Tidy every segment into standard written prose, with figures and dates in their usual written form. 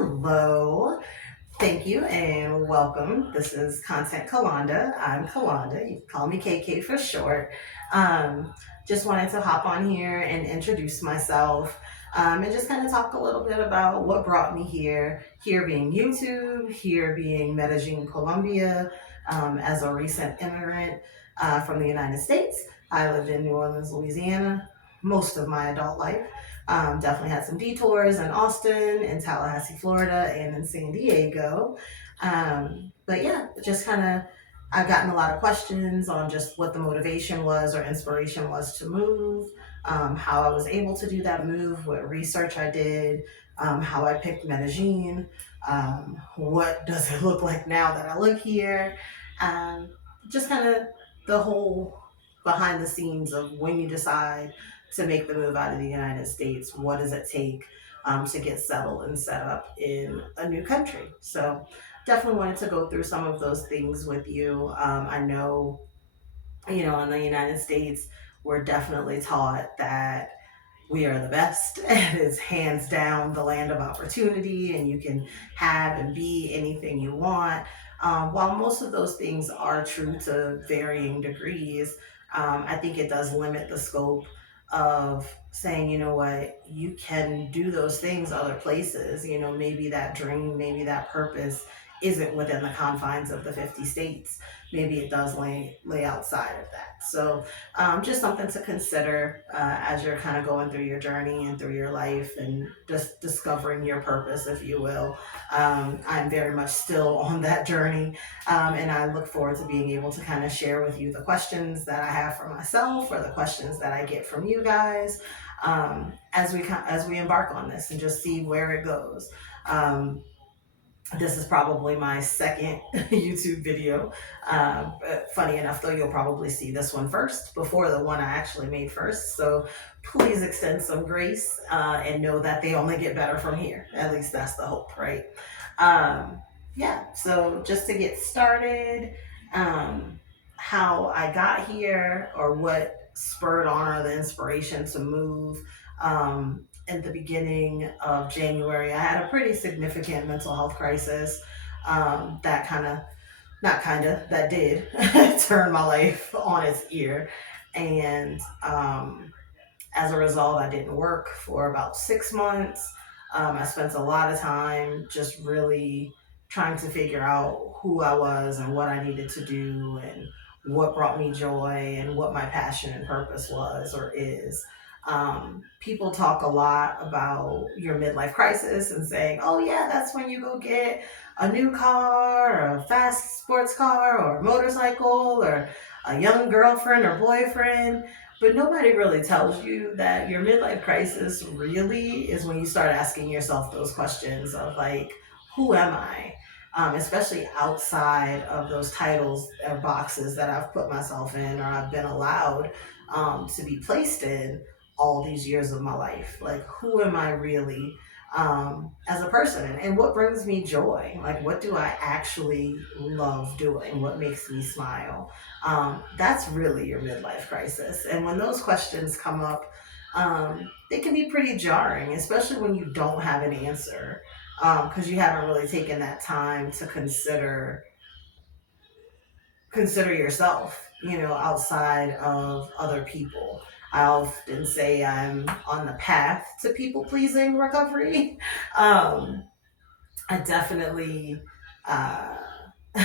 Hello. Thank you and welcome. This is Kontent Kalonda. I'm Kalonda. You can call me KK for short. Um, just wanted to hop on here and introduce myself and just kind of talk a little bit about what brought me here. Here being YouTube, here being Medellin, Colombia, as a recent immigrant from the United States. I lived in New Orleans, Louisiana most of my adult life. Definitely had some detours in Austin, in Tallahassee, Florida, and in San Diego. But yeah, just kind of, I've gotten a lot of questions on just what the motivation was or inspiration was to move, how I was able to do that move, what research I did, how I picked Medellin, what does it look like now that I live here, um, just kind of the whole behind the scenes of when you decide to make the move out of the United States. What does it take to get settled and set up in a new country? So, definitely wanted to go through some of those things with you. I know, in the United States, we're definitely taught that we are the best and it's hands down the land of opportunity and you can have and be anything you want. While most of those things are true to varying degrees, I think it does limit the scope of saying, you know what, you can do those things other places. Maybe that dream, maybe that purpose isn't within the confines of the 50 states. Maybe it does lay outside of that. So just something to consider as you're kind of going through your journey and through your life and just discovering your purpose, if you will. I'm very much still on that journey, and I look forward to being able to kind of share with you the questions that I have for myself or the questions that I get from you guys as we embark on this and just see where it goes. This is probably my second YouTube video. But funny enough, though, you'll probably see this one first before the one I actually made first. So please extend some grace and know that they only get better from here. At least that's the hope, right? Yeah, so just to get started, um, how I got here or what spurred on or the inspiration to move. In the beginning of January, I had a pretty significant mental health crisis that kind of, not kind of, that did turn my life on its ear. And as a result, I didn't work for about 6 months. I spent a lot of time just really trying to figure out who I was and what I needed to do and what brought me joy and what my passion and purpose was or is. People talk a lot about your midlife crisis and saying, oh, yeah, that's when you go get a new car or a fast sports car or a motorcycle or a young girlfriend or boyfriend. But nobody really tells you that your midlife crisis really is when you start asking yourself those questions of like, who am I? Especially outside of those titles or boxes that I've put myself in or I've been allowed to be placed in all these years of my life. Like, who am I really as a person? And what brings me joy? Like, what do I actually love doing? What makes me smile? That's really your midlife crisis. And when those questions come up, they can be pretty jarring, especially when you don't have an answer, because you haven't really taken that time to consider yourself, outside of other people. I often say I'm on the path to people pleasing recovery. Um, I definitely uh,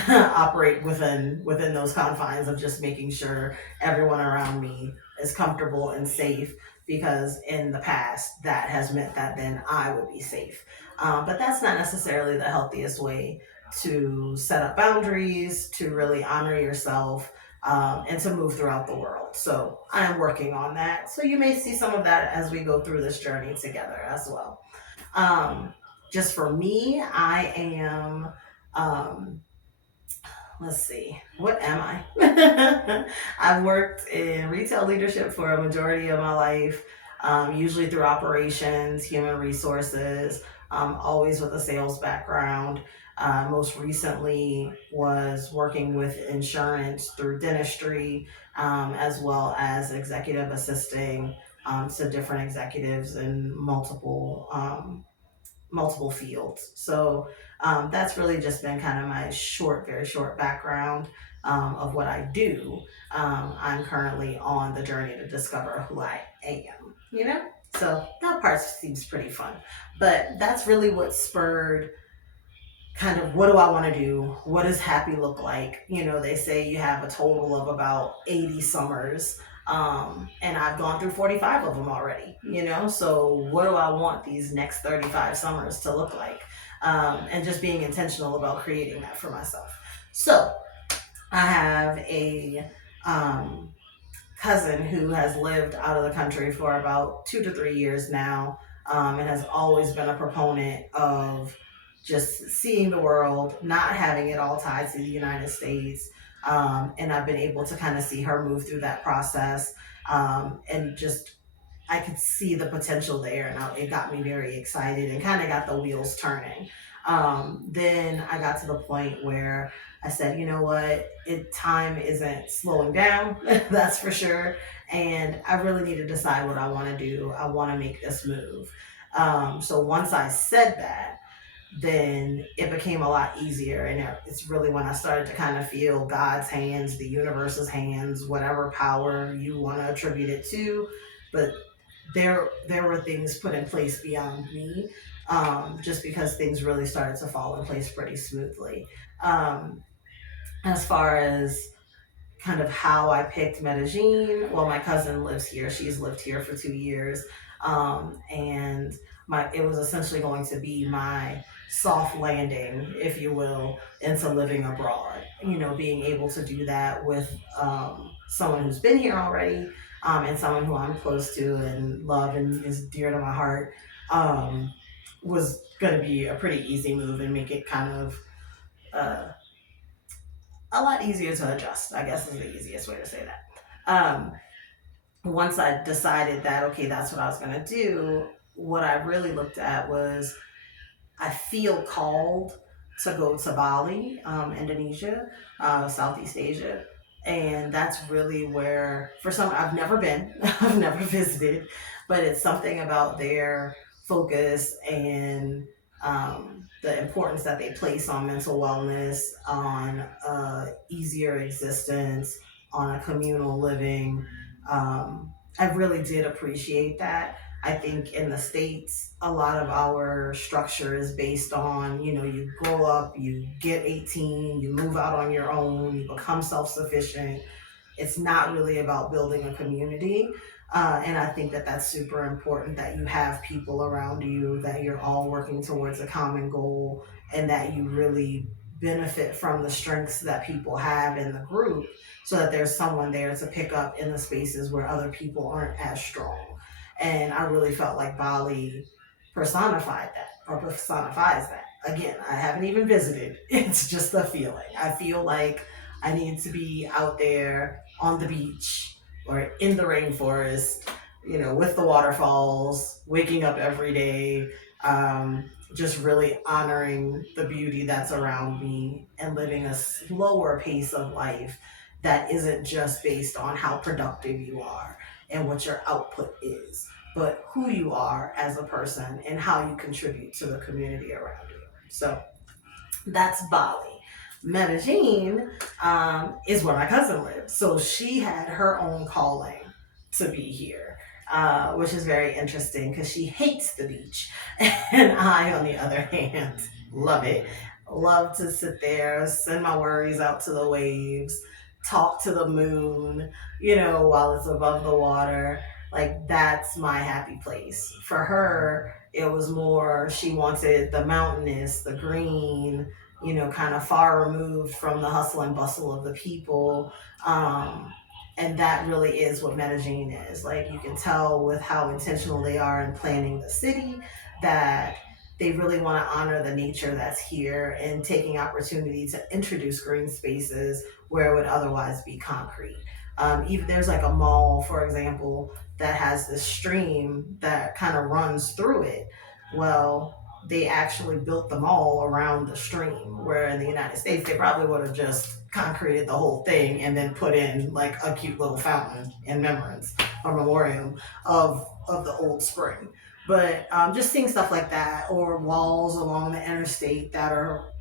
operate within those confines of just making sure everyone around me is comfortable and safe because in the past that has meant that then I would be safe. But that's not necessarily the healthiest way to set up boundaries, to really honor yourself, and to move throughout the world. So I am working on that. So you may see some of that as we go through this journey together as well. Um, just for me, I am. Um, let's see, what am I? I've worked in retail leadership for a majority of my life, usually through operations, human resources, always with a sales background. Most recently was working with insurance through dentistry, as well as executive assisting to different executives in multiple fields. So that's really just been kind of my very short background of what I do. I'm currently on the journey to discover who I am, you know? So that part seems pretty fun. But that's really what spurred kind of what do I want to do? What does happy look like? You know, they say you have a total of about 80 summers. And I've gone through 45 of them already, you know? So what do I want these next 35 summers to look like? And just being intentional about creating that for myself. So I have a um, cousin who has lived out of the country for about 2 to 3 years now, and has always been a proponent of just seeing the world, not having it all tied to the United States. And I've been able to kind of see her move through that process, and just I could see the potential there, and it got me very excited and kind of got the wheels turning. Then I got to the point where I said, you know what, time isn't slowing down, that's for sure. And I really need to decide what I want to do. I want to make this move. So once I said that, then it became a lot easier. And it's really when I started to kind of feel God's hands, the universe's hands, whatever power you want to attribute it to. But there were things put in place beyond me, just because things really started to fall in place pretty smoothly. Um, as far as kind of how I picked Medellin. Well, my cousin lives here. She's lived here for 2 years. And it was essentially going to be my soft landing, if you will, into living abroad. You know, being able to do that with someone who's been here already, and someone who I'm close to and love and is dear to my heart, was going to be a pretty easy move and make it kind of uh, a lot easier to adjust, I guess is the easiest way to say that. Once I decided that, okay, that's what I was going to do, what I really looked at was I feel called to go to Bali, Indonesia, Southeast Asia. And that's really where, for some, I've never been, I've never visited, but it's something about their focus and the importance that they place on mental wellness, on easier existence, on a communal living. I really did appreciate that. I think in the States, a lot of our structure is based on, you know, you grow up, you get 18, you move out on your own, you become self sufficient. It's not really about building a community. And I think that that's super important, that you have people around you, that you're all working towards a common goal, and that you really benefit from the strengths that people have in the group, so that there's someone there to pick up in the spaces where other people aren't as strong. And I really felt like Bali personified that, or personifies that. Again, I haven't even visited. It's just a feeling. I feel like I need to be out there on the beach or in the rainforest, you know, with the waterfalls, waking up every day, just really honoring the beauty that's around me and living a slower pace of life that isn't just based on how productive you are and what your output is, but who you are as a person and how you contribute to the community around you. So that's Bali. Medellin is where my cousin lives. So she had her own calling to be here, which is very interesting because she hates the beach. And I, on the other hand, love it. Love to sit there, send my worries out to the waves, talk to the moon, you know, while it's above the water. Like, that's my happy place. For her, it was more, she wanted the mountainous, the green, you know, kind of far removed from the hustle and bustle of the people. And that really is what Medellin is. Like, you can tell with how intentional they are in planning the city, that they really want to honor the nature that's here and taking opportunity to introduce green spaces where it would otherwise be concrete. Even there's like a mall, for example, that has this stream that kind of runs through it. Well, they actually built the mall around the stream, where in the United States they probably would have just concreted the whole thing and then put in like a cute little fountain in remembrance or memoriam of the old spring. But just seeing stuff like that, or walls along the interstate that are,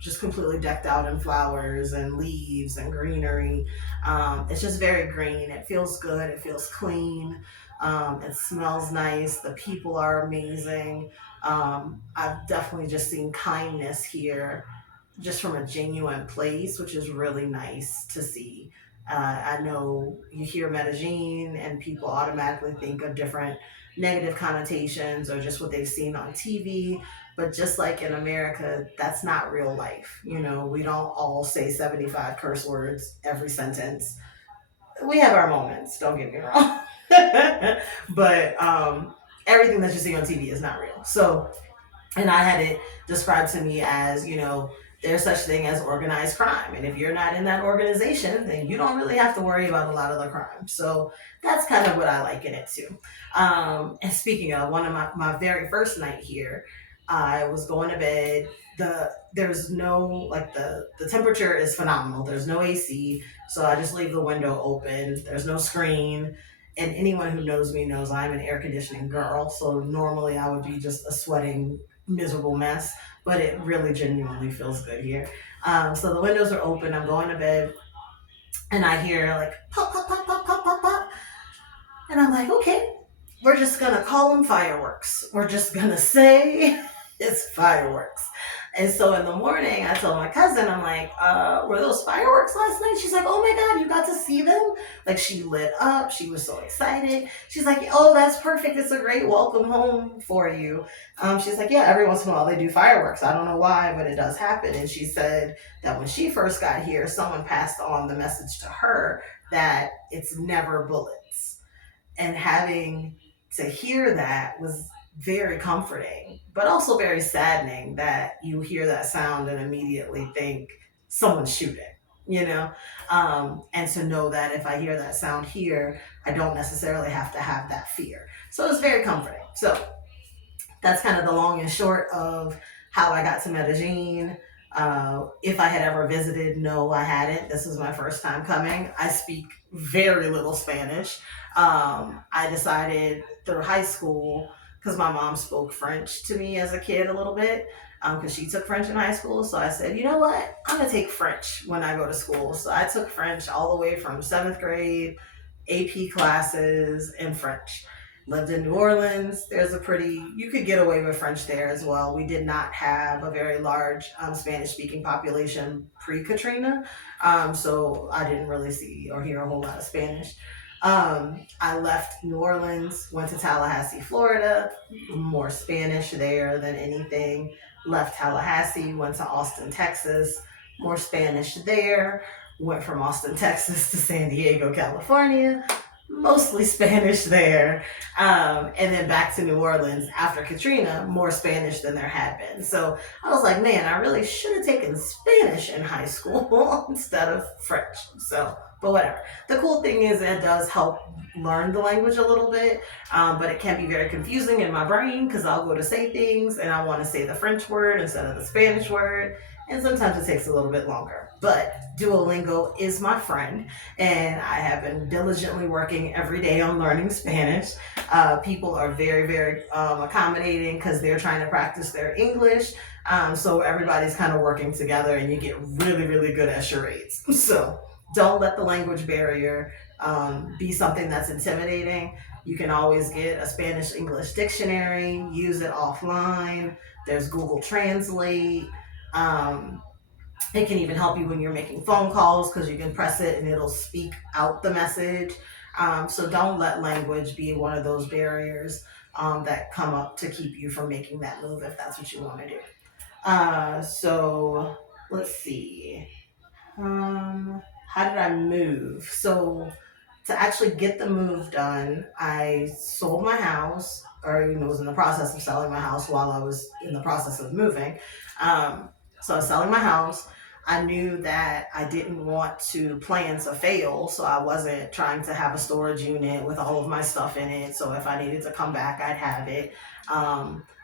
just completely decked out in flowers and leaves and greenery. It's just very green. It feels good. It feels clean. It smells nice. The people are amazing. I've definitely just seen kindness here, just from a genuine place, which is really nice to see. I know you hear Medellin and people automatically think of different negative connotations or just what they've seen on TV. But just like in America, that's not real life. We don't all say 75 curse words every sentence. We have our moments, don't get me wrong. But everything that you see on TV is not real. So, and I had it described to me as, there's such thing as organized crime, and if you're not in that organization, then you don't really have to worry about a lot of the crime. So that's kind of what I liken it to. And speaking of one of my very first night here, I was going to bed. There's no, like, the temperature is phenomenal. There's no AC, so I just leave the window open. There's no screen, and anyone who knows me knows I'm an air conditioning girl. So normally I would be just a sweating miserable mess, but it really genuinely feels good here. So the windows are open. I'm going to bed, and I hear like pop, pop, pop, pop, pop, pop, pop, and I'm like, okay, we're just gonna call them fireworks. We're just gonna say it's fireworks. And so in the morning, I told my cousin, I'm like, were those fireworks last night? She's like, oh my God, you got to see them? Like, she lit up. She was so excited. She's like, oh, that's perfect. It's a great welcome home for you. She's like, yeah, every once in a while they do fireworks. I don't know why, but it does happen. And she said that when she first got here, someone passed on the message to her that it's never bullets, and having to hear that was very comforting, but also very saddening that you hear that sound and immediately think someone's shooting, you know? And to know that if I hear that sound here, I don't necessarily have to have that fear. So it's very comforting. So that's kind of the long and short of how I got to Medellin. If I had ever visited, no, I hadn't. This is my first time coming. I speak very little Spanish. I decided through high school, because my mom spoke French to me as a kid a little bit, because she took French in high school. So I said, you know what? I'm going to take French when I go to school. So I took French all the way from seventh grade, AP classes, and French. Lived in New Orleans. You could get away with French there as well. We did not have a very large Spanish speaking population pre Katrina. So I didn't really see or hear a whole lot of Spanish. I left New Orleans, went to Tallahassee, Florida, more Spanish there than anything. Left Tallahassee, went to Austin, Texas, more Spanish there. Went from Austin, Texas to San Diego, California, mostly Spanish there. And then back to New Orleans after Katrina, more Spanish than there had been. So I was like, man, I really should have taken Spanish in high school instead of French. So, but whatever. The cool thing is it does help learn the language a little bit, but it can be very confusing in my brain because I'll go to say things and I want to say the French word instead of the Spanish word. And sometimes it takes a little bit longer. But Duolingo is my friend, and I have been diligently working every day on learning Spanish. People are very, very accommodating because they're trying to practice their English. So everybody's kind of working together, and you get really, really good at charades. So don't let the language barrier be something that's intimidating. You can always get a Spanish English dictionary, use it offline. There's Google Translate. Um, it can even help you when you're making phone calls because you can press it and it'll speak out the message. So don't let language be one of those barriers that come up to keep you from making that move if that's what you want to do. So let's see. How did I move? So to actually get the move done, I sold my house, or was in the process of selling my house while I was in the process of moving. So I was selling my house. I knew that I didn't want to plan to fail, so I wasn't trying to have a storage unit with all of my stuff in it. So if I needed to come back, I'd have it.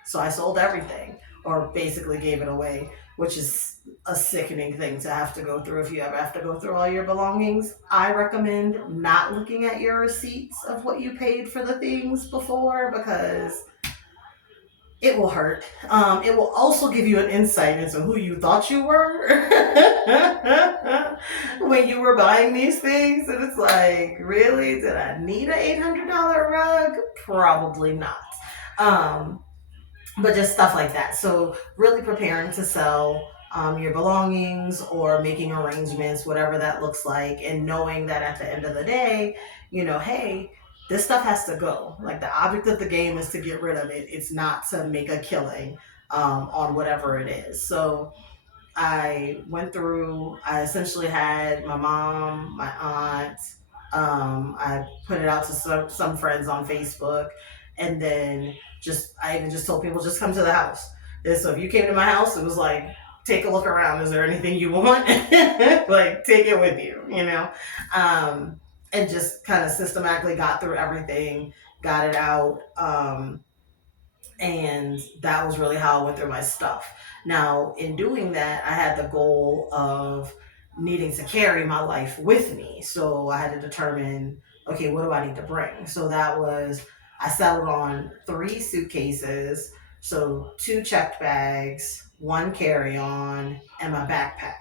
So I sold everything. or basically gave it away, which is a sickening thing to have to go through if you ever have to go through all your belongings. I recommend not looking at your receipts of what you paid for the things before because it will hurt. It will also give you an insight into who you thought you were when you were buying these things. And it's like, really? Did I need an $800 rug? Probably not. Um, but just stuff like that. So really preparing to sell your belongings or making arrangements, whatever that looks like, and knowing that at the end of the day, hey, this stuff has to go. Like the object of the game is to get rid of it. It's not to make a killing on whatever it is. So I went through, I essentially had my mom, my aunt, I put it out to some friends on Facebook, and then I even just told people just come to the house. And so if you came to my house, it was like, take a look around. Is there anything you want? Like, take it with you, Um, and just kind of systematically got through everything, got it out. And that was really how I went through my stuff. Now, in doing that, I had the goal of needing to carry my life with me. So I had to determine, okay, what do I need to bring? So that was, I settled on 3 suitcases, so 2 checked bags, 1 carry on, and my backpack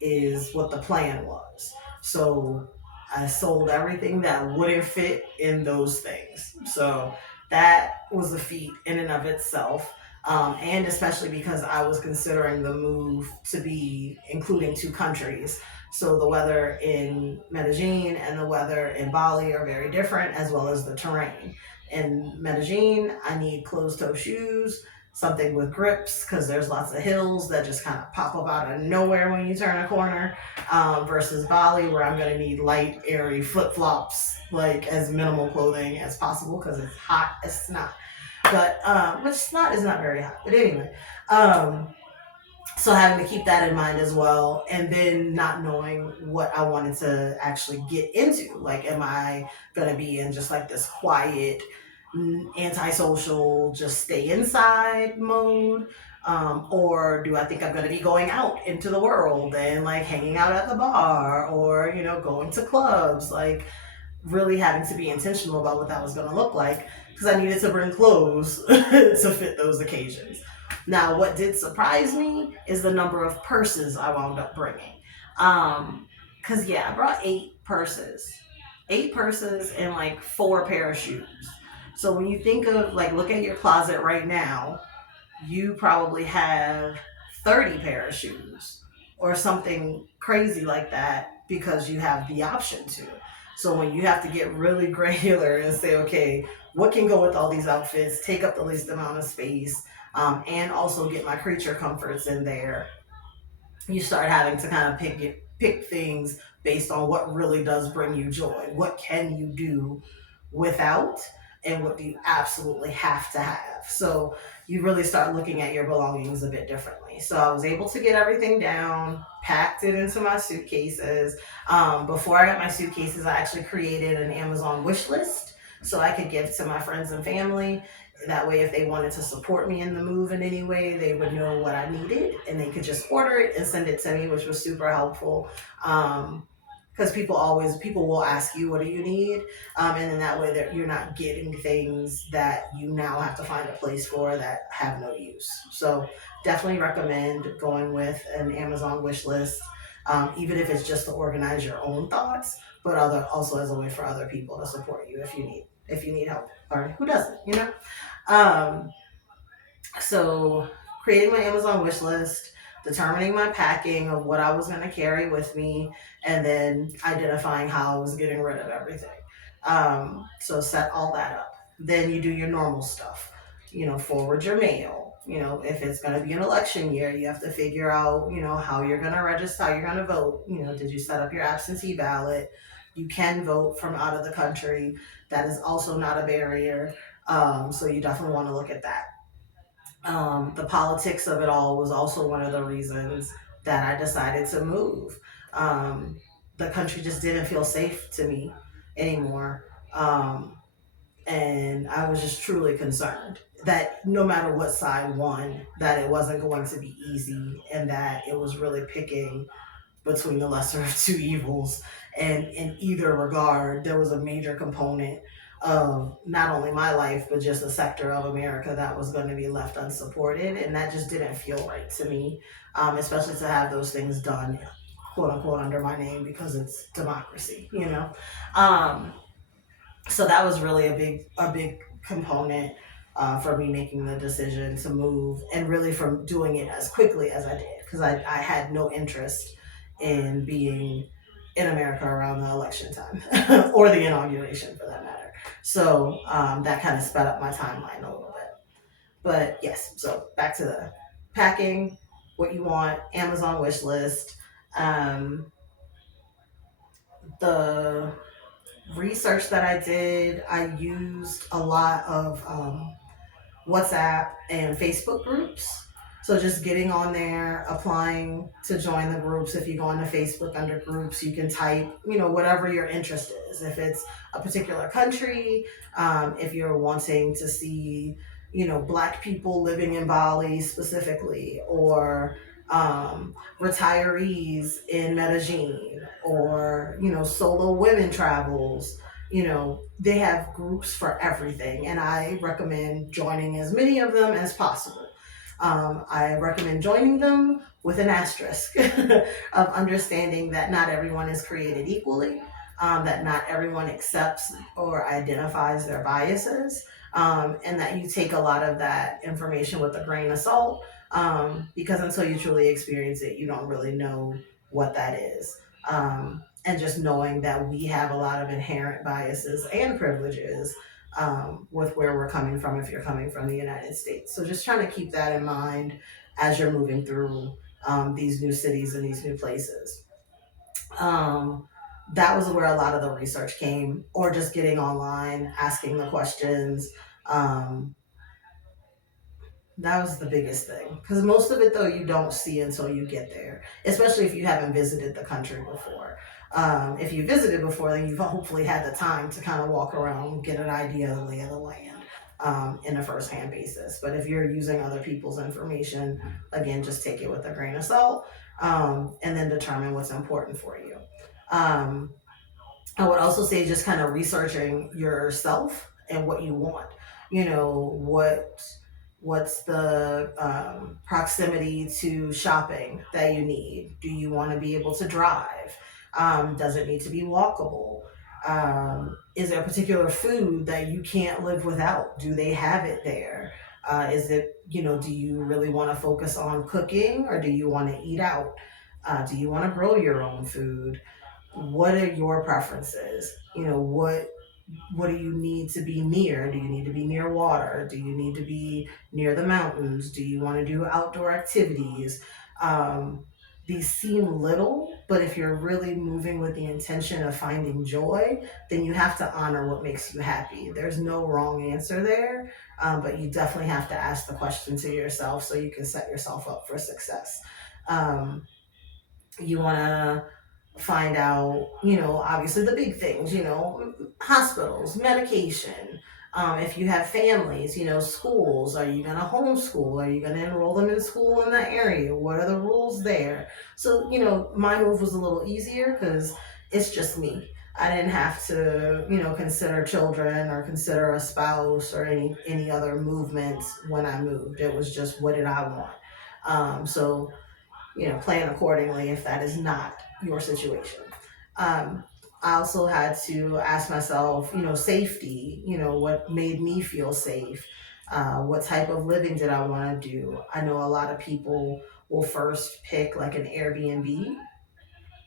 is what the plan was. So I sold everything that wouldn't fit in those things. So that was a feat in and of itself. And especially because I was considering the move to be including 2 countries. So the weather in Medellin and the weather in Bali are very different, as well as the terrain. In Medellin, I need closed toe shoes, something with grips, because there's lots of hills that just kind of pop up out of nowhere when you turn a corner. Versus Bali, where I'm going to need light, airy flip flops, like as minimal clothing as possible because it's hot as snot. But which snot is not very hot. But anyway, um, so having to keep that in mind as well, and then not knowing what I wanted to actually get into. Like, am I gonna be in just like this quiet, antisocial, just stay inside mode? Or do I think I'm gonna be going out into the world and like hanging out at the bar or, going to clubs? Like, really having to be intentional about what that was gonna look like because I needed to bring clothes to fit those occasions. Now, what did surprise me is the number of purses I wound up bringing. Because, yeah, I brought 8 purses and like 4 pair of shoes. So when you think of, like, look at your closet right now, you probably have 30 pair of shoes or something crazy like that because you have the option to. So when you have to get really granular and say, okay, what can go with all these outfits, take up the least amount of space, and also get my creature comforts in there, you start having to kind of pick things based on what really does bring you joy. What can you do without, and what do you absolutely have to have? So you really start looking at your belongings a bit differently. So I was able to get everything down, packed it into my suitcases. Before I got my suitcases, I actually created an Amazon wish list so I could give to my friends and family. That way, if they wanted to support me in the move in any way, they would know what I needed and they could just order it and send it to me, which was super helpful. Because people will ask you, what do you need? And then that way that you're not getting things that you now have to find a place for that have no use. So definitely recommend going with an Amazon wish list, even if it's just to organize your own thoughts, but also as a way for other people to support you if you need help, or who doesn't. Um, so creating my Amazon wish list, determining my packing of what I was going to carry with me, and then identifying how I was getting rid of everything. So set all that up. Then you do your normal stuff. Forward your mail. If it's going to be an election year, you have to figure out, how you're going to register, how you're going to vote. Did you set up your absentee ballot? You can vote from out of the country. That is also not a barrier. So you definitely want to look at that. The politics of it all was also one of the reasons that I decided to move. The country just didn't feel safe to me anymore. And I was just truly concerned that no matter what side won, that it wasn't going to be easy, and that it was really picking between the lesser of two evils. And in either regard, there was a major component of not only my life, but just a sector of America that was going to be left unsupported. And that just didn't feel right to me, especially to have those things done, quote unquote, under my name because it's democracy, you know? Um, so that was really a big component for me making the decision to move, and really from doing it as quickly as I did, because I had no interest in being in America around the election time or the inauguration for that matter. So that kind of sped up my timeline a little bit. But yes, so back to the packing, what you want, Amazon wish list. Um, the research that I did, I used a lot of WhatsApp and Facebook groups. So just getting on there, applying to join the groups. If you go onto Facebook under groups, you can type, whatever your interest is. If it's a particular country, if you're wanting to see, Black people living in Bali specifically, or retirees in Medellin, or, solo women travels. They have groups for everything, and I recommend joining as many of them as possible. I recommend joining them with an asterisk of understanding that not everyone is created equally, that not everyone accepts or identifies their biases, and that you take a lot of that information with a grain of salt, because until you truly experience it, you don't really know what that is. And just knowing that we have a lot of inherent biases and privileges with where we're coming from if you're coming from the United States. So just trying to keep that in mind as you're moving through these new cities and these new places. Um, that was where a lot of the research came, or just getting online, asking the questions. Um, that was the biggest thing. Because most of it, though, you don't see until you get there, especially if you haven't visited the country before. If you visited before, then you've hopefully had the time to kind of walk around, get an idea of the lay of the land in a first-hand basis. But if you're using other people's information, again, just take it with a grain of salt, and then determine what's important for you. Um, I would also say just kind of researching yourself and what you want. What's the proximity to shopping that you need? Do you want to be able to drive? Does it need to be walkable? Is there a particular food that you can't live without? Do they have it there? Is it, do you really want to focus on cooking, or do you want to eat out? Do you want to grow your own food? What are your preferences? What do you need to be near? Do you need to be near water? Do you need to be near the mountains? Do you want to do outdoor activities? Um, these seem little, but if you're really moving with the intention of finding joy, then you have to honor what makes you happy. There's no wrong answer there, but you definitely have to ask the question to yourself so you can set yourself up for success. Um, you want to find out, obviously the big things, hospitals, medication. If you have families, schools, are you going to homeschool? Are you going to enroll them in school in that area? What are the rules there? So, my move was a little easier because it's just me. I didn't have to, consider children or consider a spouse or any other movements when I moved. It was just, what did I want? So plan accordingly if that is not your situation. Um, I also had to ask myself, safety, what made me feel safe? What type of living did I want to do? I know a lot of people will first pick like an Airbnb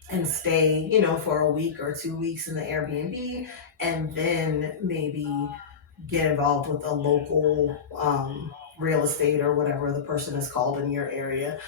and stay, for a week or 2 weeks in the Airbnb, and then maybe get involved with a local real estate or whatever the person is called in your area.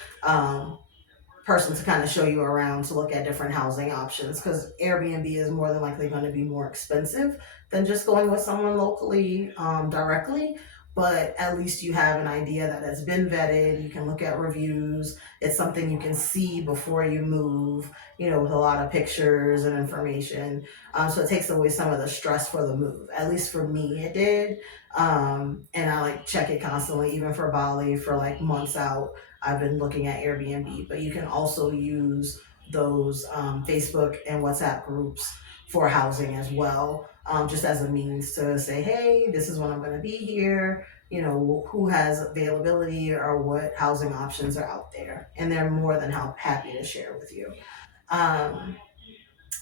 Person to kind of show you around, to look at different housing options, because Airbnb is more than likely going to be more expensive than just going with someone locally directly. but at least you have an idea that it's been vetted. You can look at reviews. It's something you can see before you move, with a lot of pictures and information. So it takes away some of the stress for the move. At least for me, it did. And I like check it constantly, even for Bali, for like months out. I've been looking at Airbnb, but you can also use those Facebook and WhatsApp groups for housing as well, just as a means to say, hey, this is when I'm going to be here. Who has availability or what housing options are out there, and they're more than happy to share with you. Um,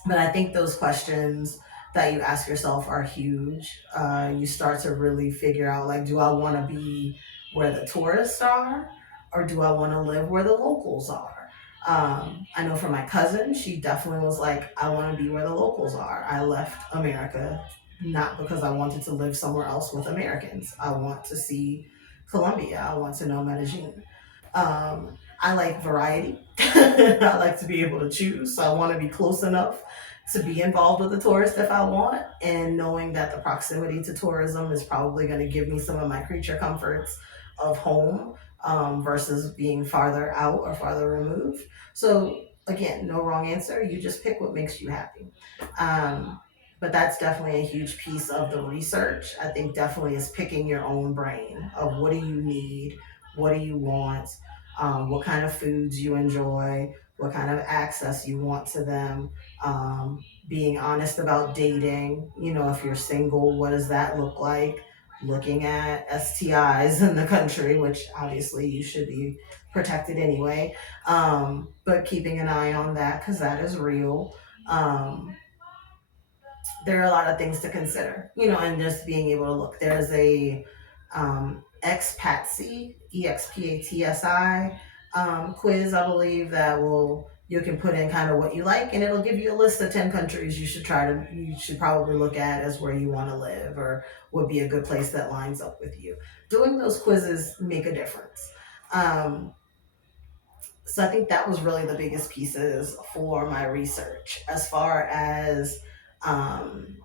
but I think those questions that you ask yourself are huge. You start to really figure out, like, do I want to be where the tourists are, or do I want to live where the locals are? I know for my cousin, she definitely was like, I want to be where the locals are. I left America not because I wanted to live somewhere else with Americans. I want to see Colombia. I want to know Medellin. I like variety. I like to be able to choose. So I want to be close enough to be involved with the tourist if I want, and knowing that the proximity to tourism is probably going to give me some of my creature comforts of home, versus being farther out or farther removed. So again, no wrong answer. You just pick what makes you happy. Um, but that's definitely a huge piece of the research. I think definitely is picking your own brain of what do you need, what do you want, what kind of foods you enjoy, what kind of access you want to them, being honest about dating. If you're single, what does that look like? Looking at STIs in the country, which obviously you should be protected anyway, but keeping an eye on that because that is real. Um, there are a lot of things to consider, and just being able to look. There's a expatsy, EXPATSI quiz, I believe, that will you can put in kind of what you like, and it'll give you a list of 10 countries you should probably look at as where you want to live or would be a good place that lines up with you. Doing those quizzes make a difference. Um, so I think that was really the biggest pieces for my research. As far as um,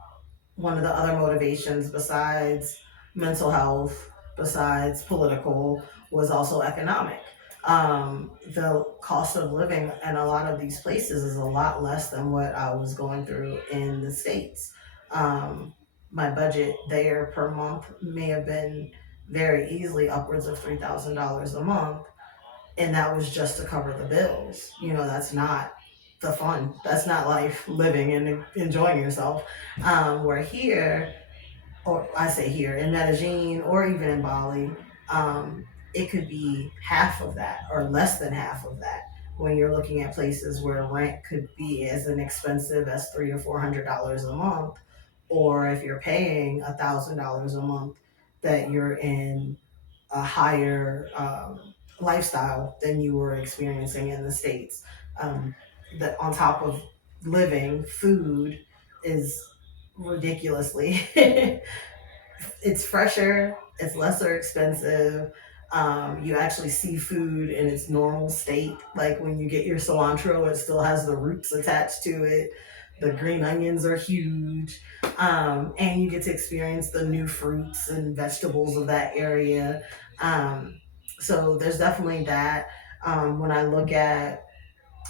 one of the other motivations besides mental health, besides political, was also economic. The cost of living in a lot of these places is a lot less than what I was going through in the States. Um, my budget there per month may have been very easily upwards of $3,000 a month, and that was just to cover the bills. That's not the fun. That's not life living and enjoying yourself. Where here, or I say here in Medellin or even in Bali, it could be half of that or less than half of that when you're looking at places where rent could be as inexpensive as $300 to $400 a month, or if you're paying $1,000 a month, that you're in a higher lifestyle than you were experiencing in the States. Um, that on top of living, food is ridiculously it's fresher, it's lesser expensive. You actually see food in its normal state. Like when you get your cilantro, it still has the roots attached to it. The green onions are huge. And you get to experience the new fruits and vegetables of that area. Um, so there's definitely that. When I look at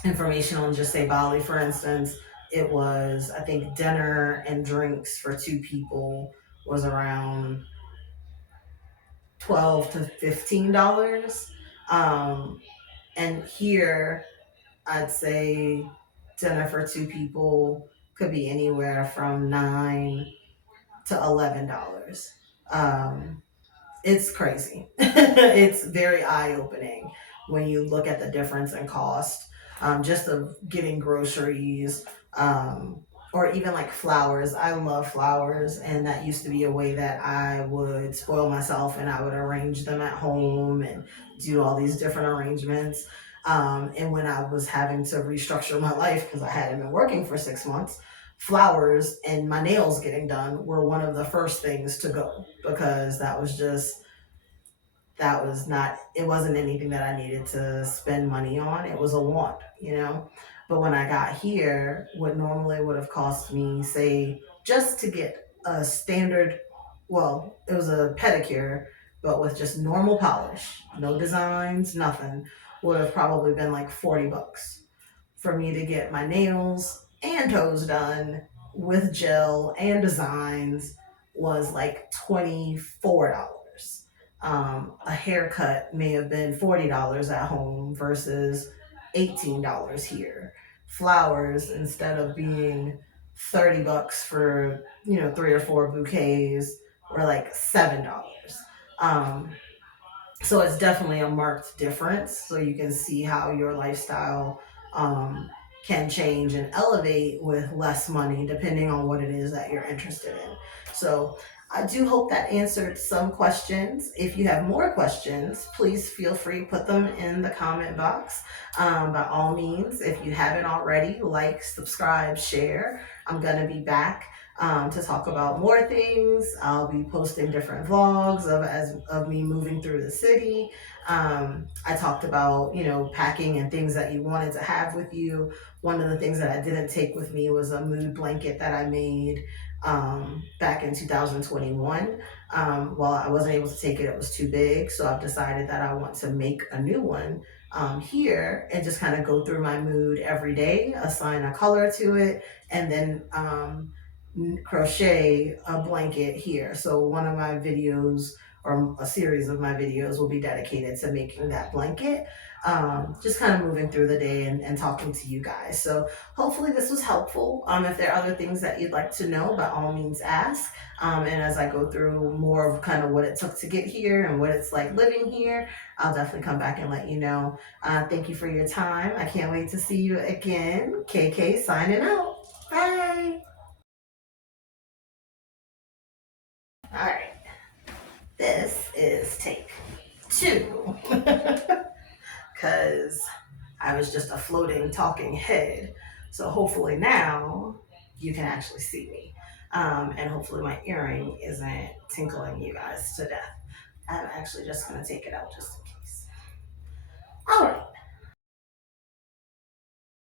information on just say Bali, for instance, it was, I think, dinner and drinks for two people was around 12 to $15. Um, and here, I'd say dinner for two people could be anywhere from $9 to $11. Um, it's crazy. It's very eye opening when you look at the difference in cost, just of getting groceries, um, or even like flowers. I love flowers, and that used to be a way that I would spoil myself and I would arrange them at home and do all these different arrangements. And when I was having to restructure my life because I hadn't been working for 6 months, flowers and my nails getting done were one of the first things to go because that was not it wasn't anything that I needed to spend money on. It was a want. But when I got here, what normally would have cost me, say, just to get a standard, well, it was a pedicure, but with just normal polish, no designs, nothing, would have probably been like $40. For me to get my nails and toes done with gel and designs was like $24. A haircut may have been $40 at home versus $18 here. Flowers, instead of being $30 for, three or four bouquets, were like $7. Um, so it's definitely a marked difference. So you can see how your lifestyle um, can change and elevate with less money depending on what it is that you're interested in. So I do hope that answered some questions. If you have more questions, please feel free to put them in the comment box. By all means, if you haven't already, like, subscribe, share. I'm going to be back to talk about more things. I'll be posting different vlogs of me moving through the city. I talked about packing and things that you wanted to have with you. One of the things that I didn't take with me was a mood blanket that I made back in 2021. While I wasn't able to take it, it was too big. So I've decided that I want to make a new one here and just kind of go through my mood every day, assign a color to it, and then crochet a blanket here. So one of my videos or a series of my videos will be dedicated to making that blanket. Just kind of moving through the day and talking to you guys. So hopefully this was helpful. If there are other things that you'd like to know, by all means ask. And as I go through more of kind of what it took to get here and what it's like living here, I'll definitely come back and let you know. Thank you for your time. I can't wait to see you again. KK signing out. Bye. All right, this is take two because I was just a floating talking head. So hopefully now you can actually see me. And hopefully my earring isn't tinkling you guys to death. I'm actually just going to take it out just in case. All right.